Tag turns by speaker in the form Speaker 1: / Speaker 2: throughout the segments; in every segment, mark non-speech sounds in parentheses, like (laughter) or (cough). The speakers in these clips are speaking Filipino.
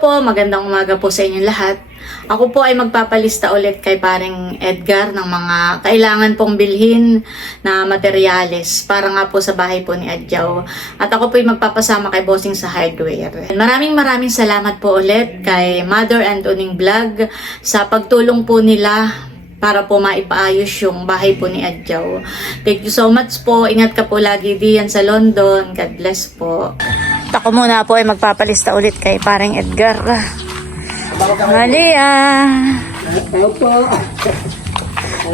Speaker 1: Po, magandang umaga po sa inyong lahat. Ako po ay magpapalista ulit kay paring Edgar ng mga kailangan pong bilhin na materyales para nga po sa bahay po ni Adjaw. At ako po ay magpapasama kay Bossing sa hardware. Maraming maraming salamat po ulit kay Mother and Uning Vlog sa pagtulong po nila para po maipaayos yung bahay po ni Adjaw. Thank you so much po. Ingat ka po lagi diyan sa London. God bless po. Ako muna po ay magpapalista ulit kay parang Edgar. Malia.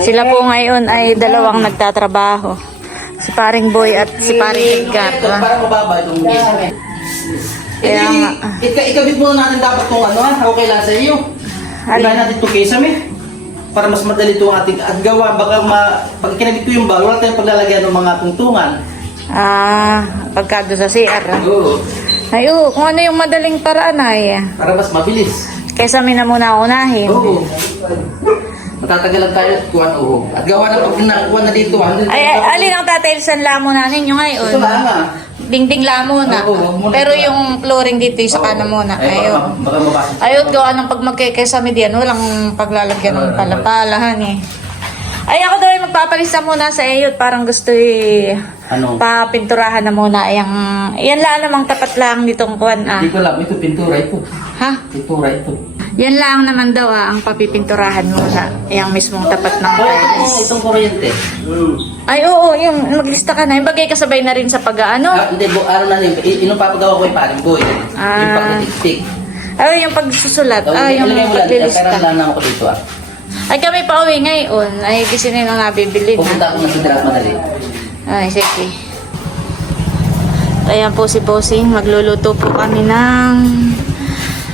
Speaker 1: Sila po ngayon ay dalawang nagtatrabaho. Si paring Boy at si paring Edgar.
Speaker 2: Parang mababa itong gising.
Speaker 1: Kaya nga.
Speaker 2: Ika ikabit muna natin dapat kung ano ha, okay lang sa iyo. Ibahin natin itong kesame. Para mas madali itong ating at gawa. Baka ma, pag kinabit ko yung bag, wala tayong paglalagyan ng mga tungtungan.
Speaker 1: Ah, pagkado sa CR.
Speaker 2: Oo.
Speaker 1: Ay, oo, kung ano yung madaling paraan ay.
Speaker 2: Para mas mabilis.
Speaker 1: Kesa na muna unahin.
Speaker 2: Oo. Matatagalan tayo at kuhan oo. At gawa na pag nakuha na dito. ha,
Speaker 1: Ay, ay, alin ang tatailsan lamo na ninyo ngayon?
Speaker 2: Ito lang ha.
Speaker 1: Dingding lamo na.
Speaker 2: Oo, muna
Speaker 1: Pero
Speaker 2: ito.
Speaker 1: yung flooring dito, isa ka na muna.
Speaker 2: Ay,
Speaker 1: Ayun.
Speaker 2: baka, baka mabasa.
Speaker 1: Ayun, gawa ng pag magkikesami diyan, walang paglalagyan ng palapalahan eh. Ay, ako daw ay magpapalista muna sa iyo. Parang gusto eh,
Speaker 2: Ano?
Speaker 1: papinturahan na muna. Yang, yan lang namang tapat lang nitong kuwan ah.
Speaker 2: Hindi ko alam. Ito pintura ito.
Speaker 1: Ha?
Speaker 2: Pintura ito.
Speaker 1: Yan lang naman daw ah, ang papipinturahan muna. Yang mismong tapat ng
Speaker 2: Oo,
Speaker 1: tiles.
Speaker 2: itong kuryente.
Speaker 1: Ay, oo, yung maglista ka na. Yung bagay kasabay na rin sa pag-ano.
Speaker 2: Ah, hindi, bu- ano na rin, i- inong papagawa ko yung paring boy.
Speaker 1: Ah.
Speaker 2: Yung pagtitik-tik.
Speaker 1: Ay, yung pagsusulat. Ay, yung
Speaker 2: ilagay mo lang,
Speaker 1: paglilista.
Speaker 2: pera na ako dito ah.
Speaker 1: Ay, kami pa uwi ngayon. Ay, kasi na yung nabibili
Speaker 2: Pupunta
Speaker 1: na.
Speaker 2: ako ng Sidrap madali.
Speaker 1: Ay, sige. Ayan po si Bossing. Magluluto po kami ng...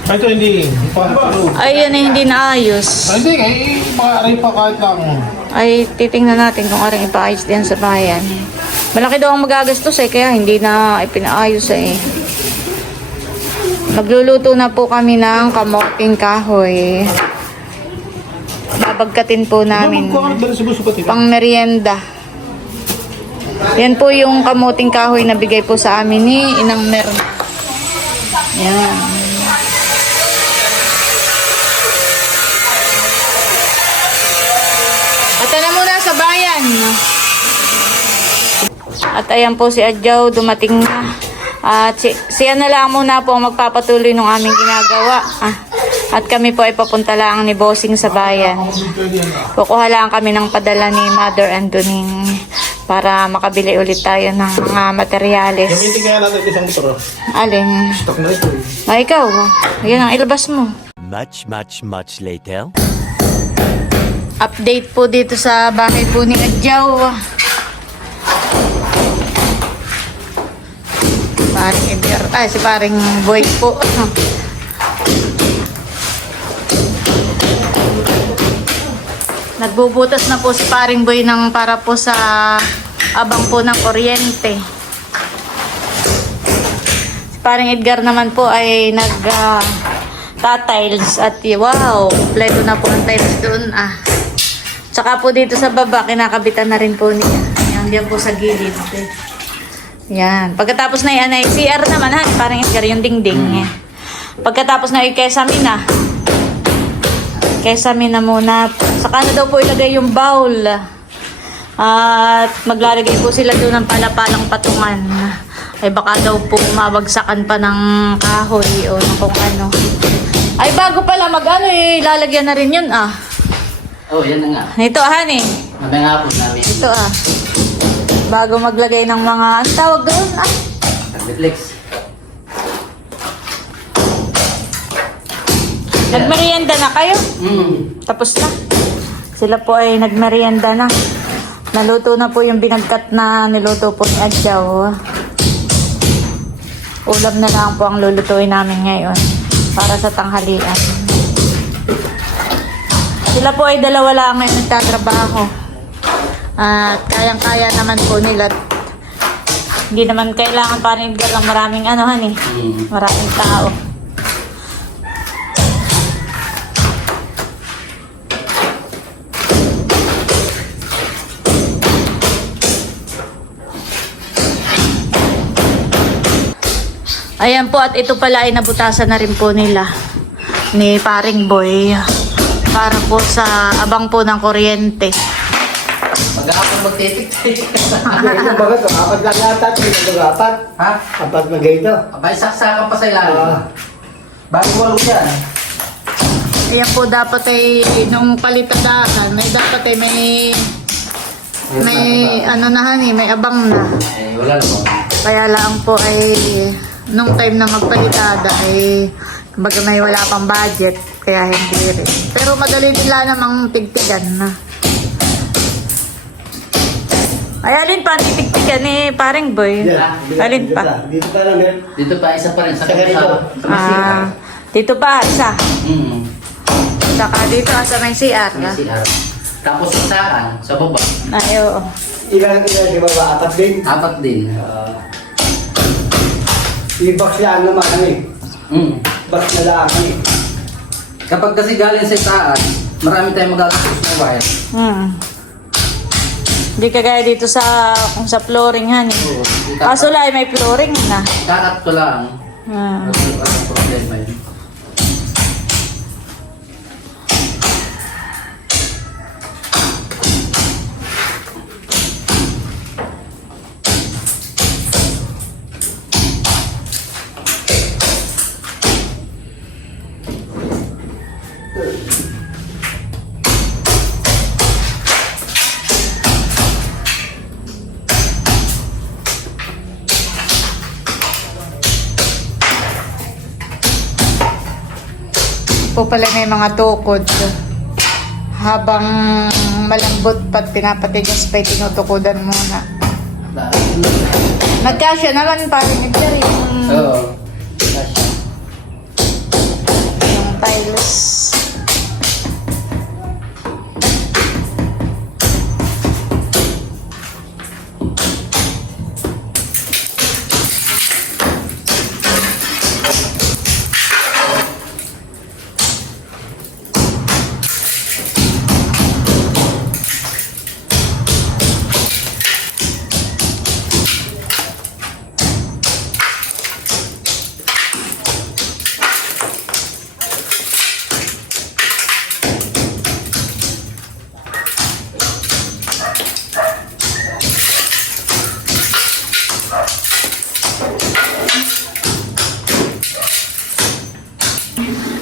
Speaker 3: Ay, ito hindi. Pa, ano?
Speaker 1: Ay, yun ay hindi naayos.
Speaker 3: Ay, hindi. Ay, maaari pa kahit lang.
Speaker 1: Ay, titingnan natin kung aring ipaayos din sa bayan. Malaki daw ang magagastos eh, kaya hindi na ipinaayos eh. Magluluto na po kami ng kamoting kahoy. Babagkatin po namin.
Speaker 3: Ito.
Speaker 1: Pang merienda. Yan po yung kamoting kahoy na bigay po sa amin ni Inang Mer. Yan. At na muna sa bayan. At ayan po si Adjaw, dumating na. At si, siya na lang muna po ang magpapatuloy ng aming ginagawa. Ah, at kami po ay papunta lang ni Bossing sa bayan. Kukuha lang kami ng padala ni Mother Antoning para makabili ulit tayo ng mga materyales.
Speaker 3: Gamitin kaya natin isang motor.
Speaker 1: Alin?
Speaker 3: Stock na ito. eh.
Speaker 1: Ay, ikaw. Yan ang ilabas mo.
Speaker 4: Much, much, much later.
Speaker 1: Update po dito sa bahay po ni Adjaw. Paring Edgar. Ay, si paring boy po. Nagbubutas na po si paring boy ng para po sa abang po ng kuryente. Si paring Edgar naman po ay nag ah, ta-tiles at wow, kompleto na po ang tiles doon ah. Tsaka po dito sa baba, kinakabitan na rin po niya. Yan, diyan po sa gilid. Yan. Pagkatapos na yan ay CR naman ha, parang Edgar yung dingding. Pagkatapos na yung kesame na. Kesame na muna. Saka na daw po ilagay yung bowl. At maglalagay po sila doon ng palapalang patungan. Ay baka daw po mabagsakan pa ng kahoy o ng kung ano. Ay bago pala mag ano eh, lalagyan na rin yun ah.
Speaker 2: Oh, yan na nga.
Speaker 1: Ito honey.
Speaker 2: Mamayang hapon namin.
Speaker 1: Ito ah. Bago maglagay ng mga, ano tawag doon? Ah,
Speaker 2: Reflex.
Speaker 1: Nagmerienda na kayo?
Speaker 2: Mm.
Speaker 1: Tapos na. Sila po ay nagmerienda na. Naluto na po yung binagkat na niluto po ni Adjaw. Ulam na lang po ang lulutuin namin ngayon para sa tanghalian. Sila po ay dalawa lang ngayon nagtatrabaho. At kayang-kaya naman po nila. Hindi naman kailangan pa rin ng maraming ano han eh.
Speaker 2: Mm.
Speaker 1: Maraming tao. Ayan po at ito pala ay nabutasan na rin po nila ni paring boy para po sa abang po ng kuryente.
Speaker 2: Mag-aapon magtitik-tik.
Speaker 3: Ito ba ito? Apat lang yata. Ito ba apat?
Speaker 2: ha?
Speaker 3: Apat na ganito.
Speaker 2: Abay, saksakan pa sa ilalim.
Speaker 3: Ah.
Speaker 2: Bago walong yan.
Speaker 1: Ayan po dapat ay nung palitadahan, may dapat ay may may ano na hani, may abang na.
Speaker 2: Eh, wala naman.
Speaker 1: Kaya lang po ay nung time na magpalitada ay kumbaga may wala pang budget kaya hindi rin. Pero madali nila namang tigtigan na. Ay, alin pa titigtigan ni paring boy? Alin pa?
Speaker 3: Dito pa lang. eh.
Speaker 2: Dito pa, isa pa rin. Sa
Speaker 3: Sa ganito.
Speaker 1: Ah, dito pa, isa.
Speaker 2: Mm.
Speaker 1: Saka dito, asa may CR.
Speaker 2: May CR. Tapos sa saan, sa baba.
Speaker 1: Ay, oo.
Speaker 3: Ilan, ilan, di ba ba? Apat din.
Speaker 2: Apat din.
Speaker 3: Ah. I-box lang naman eh.
Speaker 2: Mm.
Speaker 3: Box na lang eh.
Speaker 2: Kapag kasi galing sa taas, marami tayong magagastos na wire.
Speaker 1: Hmm. Hindi kagaya dito sa kung sa flooring han eh.
Speaker 2: Oo.
Speaker 1: Kaso lang may flooring na.
Speaker 2: Kakat ko lang.
Speaker 1: Ah. Po pala may mga tukod. Habang malambot pat pinapatigas pa tinutukudan muna. Nagkasya naman parang ito yung,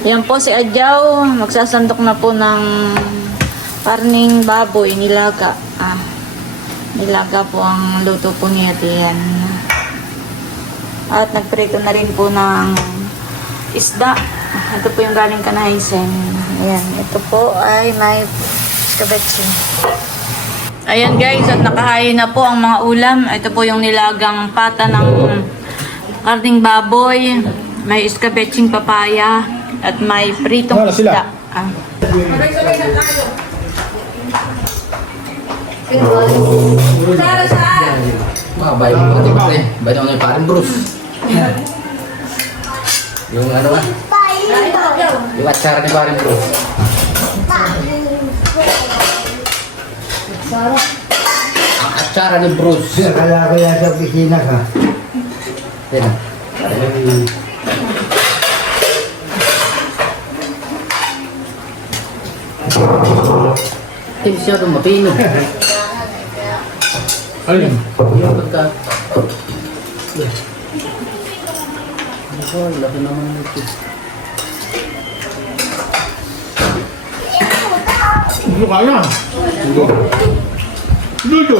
Speaker 1: Yan po si Adjaw, magsasandok na po ng parning baboy, nilaga. Ah, nilaga po ang luto po niya diyan. At nagprito na rin po ng isda. Ito po yung galing kanaisen. Ayan, ito po ay may skabetsi. Ayan guys, at nakahain na po ang mga ulam. Ito po yung nilagang pata ng karning baboy. May iskabetsing papaya at may pritong
Speaker 3: Wala sila.
Speaker 1: isda. Ah.
Speaker 2: Mga bayo mo pati pati. Bayo mo yung parang Bruce. yung ano ba? Yung atsara ni parang Bruce. Ang atsara ni Bruce.
Speaker 3: Kaya kaya sa opisina ka.
Speaker 2: Yan. Hindi siya mapino.
Speaker 3: Ayun.
Speaker 2: Yung pagka... Oh, laki naman ito.
Speaker 3: Luto ka na. Luto.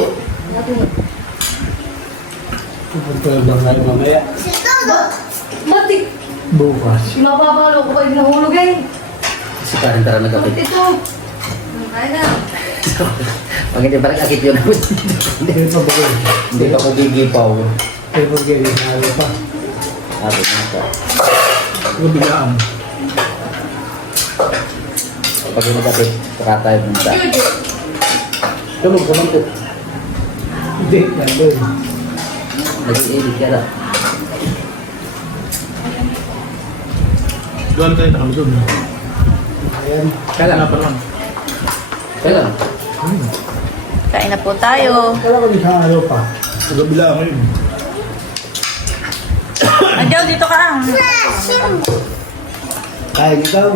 Speaker 3: Pupunta lang tayo mamaya.
Speaker 5: Batik!
Speaker 3: Bukas.
Speaker 5: Mapapalo ko kayo nahulog eh.
Speaker 2: Kasi parang tara nagkapit.
Speaker 5: Ito. Kaya na.
Speaker 2: Pag hindi parang akit yun.
Speaker 3: Hindi pa ba yun?
Speaker 2: Hindi pa ako gigipaw.
Speaker 3: Hindi pa. Ano pa?
Speaker 2: Sabi na ito.
Speaker 3: Huwag bigaan.
Speaker 2: Pag hindi nagkapit, saka tayo punta. Tulog ka lang ito.
Speaker 3: Hindi. Yan doon.
Speaker 2: Nag-i-edit ka lang.
Speaker 3: Doon tayo nakami doon. Ayan.
Speaker 2: Kailan?
Speaker 3: pa lang.
Speaker 2: Kailan?
Speaker 1: Kain na po tayo.
Speaker 3: Kala ko isang araw pa. Sa kabila ako yun.
Speaker 1: Adjaw, dito ka.
Speaker 3: Kain ikaw.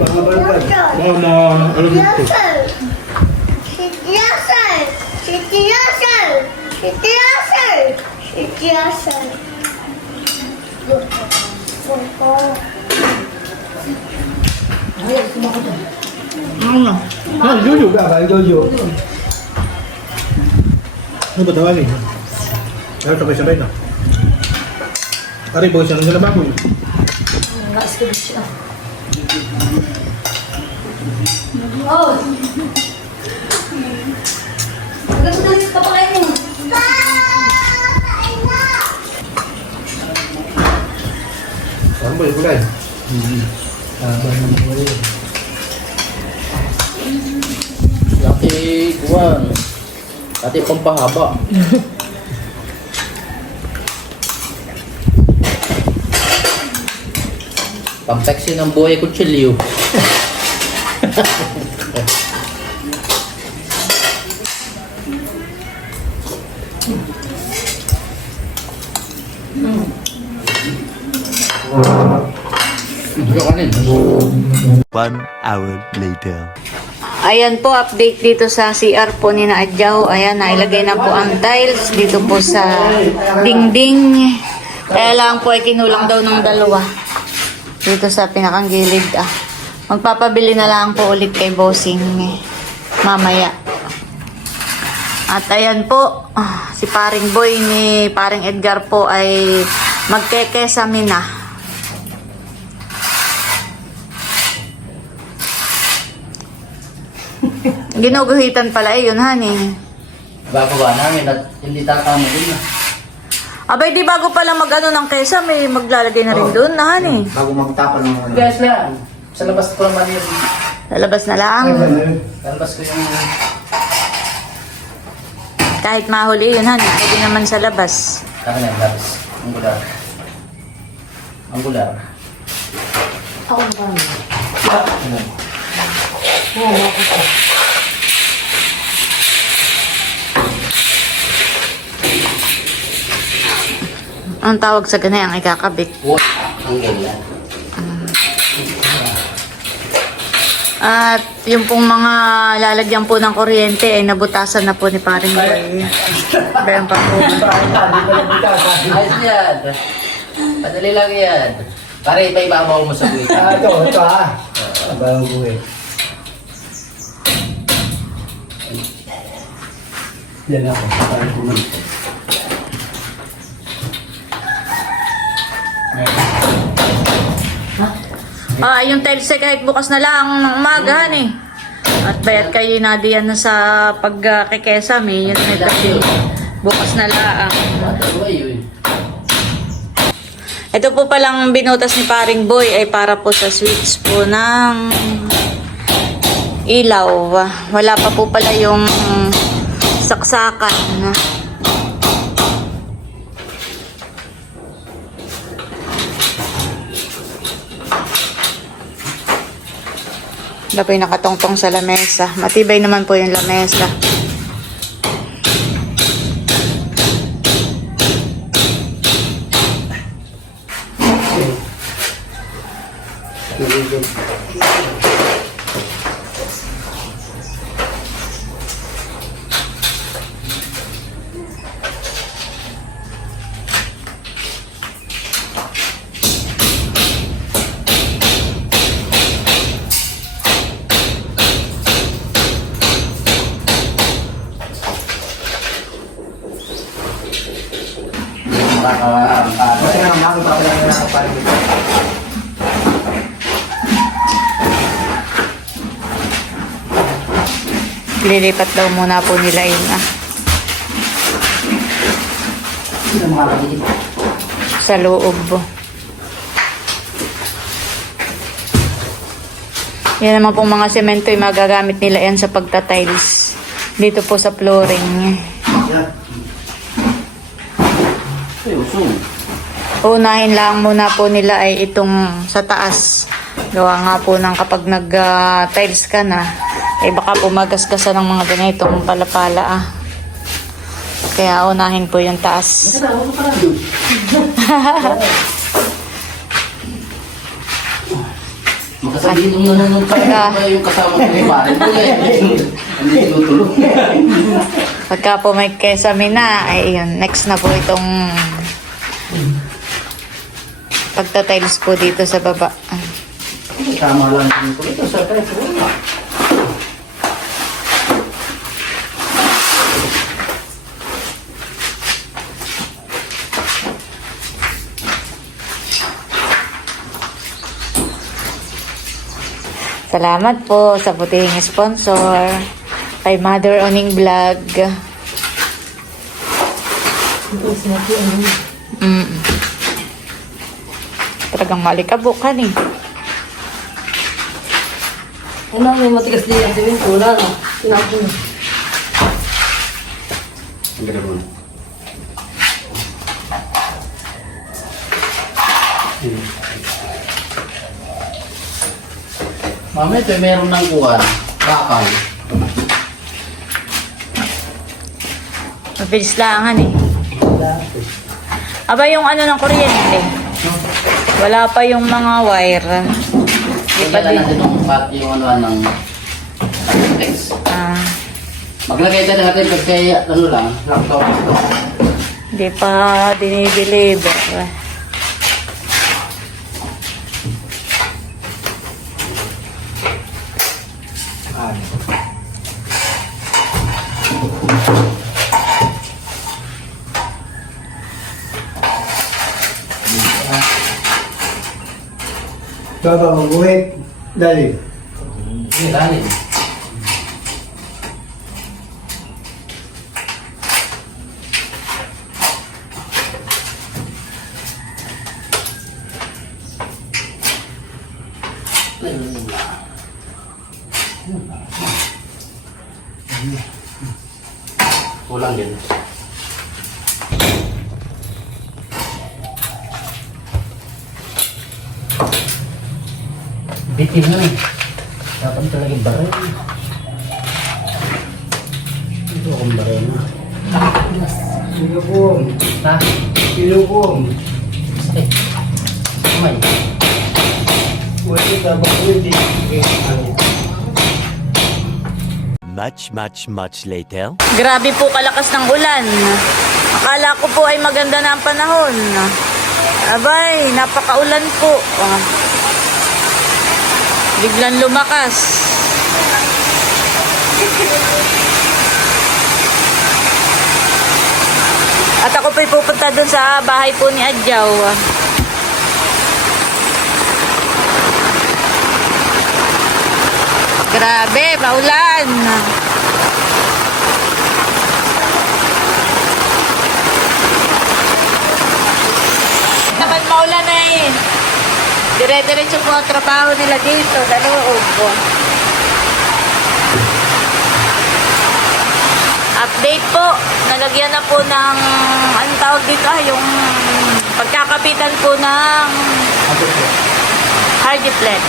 Speaker 3: Mga balbal. Mga mga ano dito.
Speaker 1: Ano?
Speaker 3: Ah, Jojo ka ba? Jojo. Ano ba tawagin? Ano sabay-sabay na? Pare, boy, siya nang galabako.
Speaker 5: Ngas ko siya. Oh! Nagkasudalis ka pa kayo.
Speaker 3: Saan ba yung kulay? Taba ng buhay.
Speaker 2: Laki, kuwan. Laki pampahaba. Pampexy ng buhay ko chilyo. (laughs) Kanin.
Speaker 4: One hour later.
Speaker 1: Ayan po, update dito sa CR po ni na Adjaw. Ayan, nailagay na po ang tiles dito po sa dingding. Kaya lang po ay kinulang daw ng dalawa. Dito sa pinakang gilid ah. Magpapabili na lang po ulit kay Bossing eh, mamaya. At ayan po, ah, si paring boy ni paring Edgar po ay magkekesame na. Ginuguhitan pala eh, yun honey.
Speaker 2: Gagawa namin at hindi tatama din na.
Speaker 1: Abay, di bago pala mag-ano ng kesa, may maglalagay na rin doon na honey.
Speaker 3: Bago magtapal ng mga.
Speaker 2: Guys lang, sa labas ko naman yun.
Speaker 1: Lalabas na lang.
Speaker 2: Sa labas ko yung
Speaker 1: Kahit mahuli yun honey, pwede naman sa labas.
Speaker 2: Akin ang labas. Angular. Angular.
Speaker 5: Ako ba?
Speaker 1: Ang tawag sa ganayang ikakabit.
Speaker 2: What? Angular.
Speaker 1: At yung pong mga lalagyan po ng kuryente ay nabutasan na po ni paring boy. Bayan pa po.
Speaker 2: Ayos yan. Padali lang yan. Para iba ibabaw mo sa buhay.
Speaker 3: Ah, ito, ito ah. Bago buhay. Yan ako. Parang kumain.
Speaker 1: Ah, yung tiles ay kahit bukas na lang ng umaga honey. At bayat kayo na diyan na sa pagkikesa, may yun na ito. Bukas na lang.
Speaker 2: Yun.
Speaker 1: Ito po palang binutas ni paring boy ay para po sa switch po ng ilaw. Wala pa po pala yung saksakan. Wala po yung nakatongtong sa lamesa. Matibay naman po yung lamesa.
Speaker 3: Kasi
Speaker 1: Lilipat daw muna po nila yun ah. Sa loob. Yan naman pong mga semento yung magagamit nila yan sa pagtatiles. Dito po sa flooring. Unahin lang muna po nila ay itong sa taas. Gawa nga po ng kapag nag-tiles ka na, eh baka po magasgasan ng mga ganitong palapala ah. Kaya unahin po yung taas. (laughs)
Speaker 2: Makasabihin nung nanonood pa
Speaker 1: Pagka-
Speaker 2: pa yung kasama ko ni Pare. Hindi tinutulog.
Speaker 1: Pagka po may kesame na, ay yun, next na po itong pagtatiles po dito sa baba.
Speaker 2: Tama lang din ko. Ito sa kaya
Speaker 1: Salamat po sa putihing sponsor. Kay Mother Oning Vlog. Mm. Talagang malikabukan eh.
Speaker 5: Ano, may matigas din ang simin. Wala na. Tinapon na.
Speaker 2: Ang ganda mo. Mami, ito meron ng kuwan. Bakal.
Speaker 1: Mabilis langan eh. Aba yung ano ng kuryente. Wala pa yung mga wire. Di pa din.
Speaker 2: natin yung, pat- yung ano ng text.
Speaker 1: Ah,
Speaker 2: Maglagay tayo natin pagka ano lang, laptop ito.
Speaker 1: di pa dinideliver.
Speaker 3: Baba, mag-uwit. Dali.
Speaker 2: Hindi, lalim. Kulang din. Bitin na eh. Dapat talaga baril. Ito akong baril na.
Speaker 3: Sinubong.
Speaker 2: Ha?
Speaker 3: Sinubong.
Speaker 2: Sakit. Kamay.
Speaker 3: Wala ka ba hindi?
Speaker 4: Much, much, much later.
Speaker 1: Grabe po kalakas ng ulan. Akala ko po ay maganda na ang panahon. Abay, napakaulan po. Ah. Biglang lumakas. At ako po'y pupunta dun sa bahay po ni Adjaw. Grabe, maulan. naman maulan na eh. Dire-diretso po ang trabaho nila dito sa loob. Update po. Nalagyan na po ng, anong tawag dito ah, yung pagkakapitan po ng Hardiplex.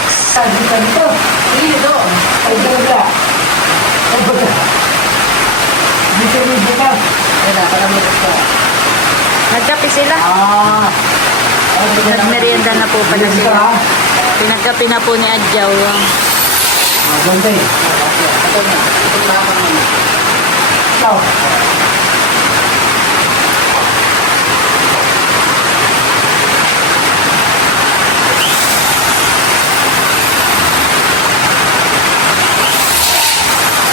Speaker 1: Nagkape sila. Nagmerienda na po pala sila. Pinagkape na po ni Adjaw.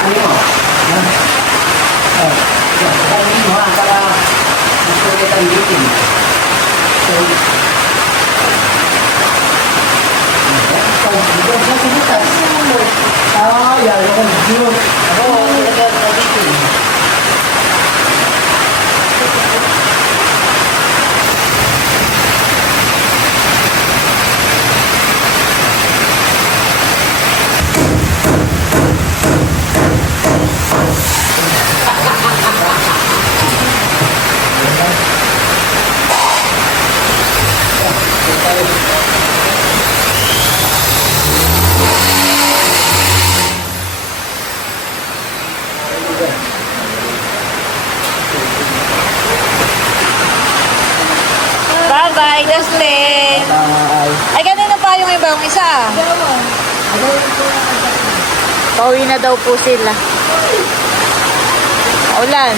Speaker 2: Ano mo? Ano mo ha? Para gusto kitang bitin. So,
Speaker 3: Ah, yan. Ako,
Speaker 2: Ako, talaga na bitin.
Speaker 1: Pauwi na daw po sila. Ulan.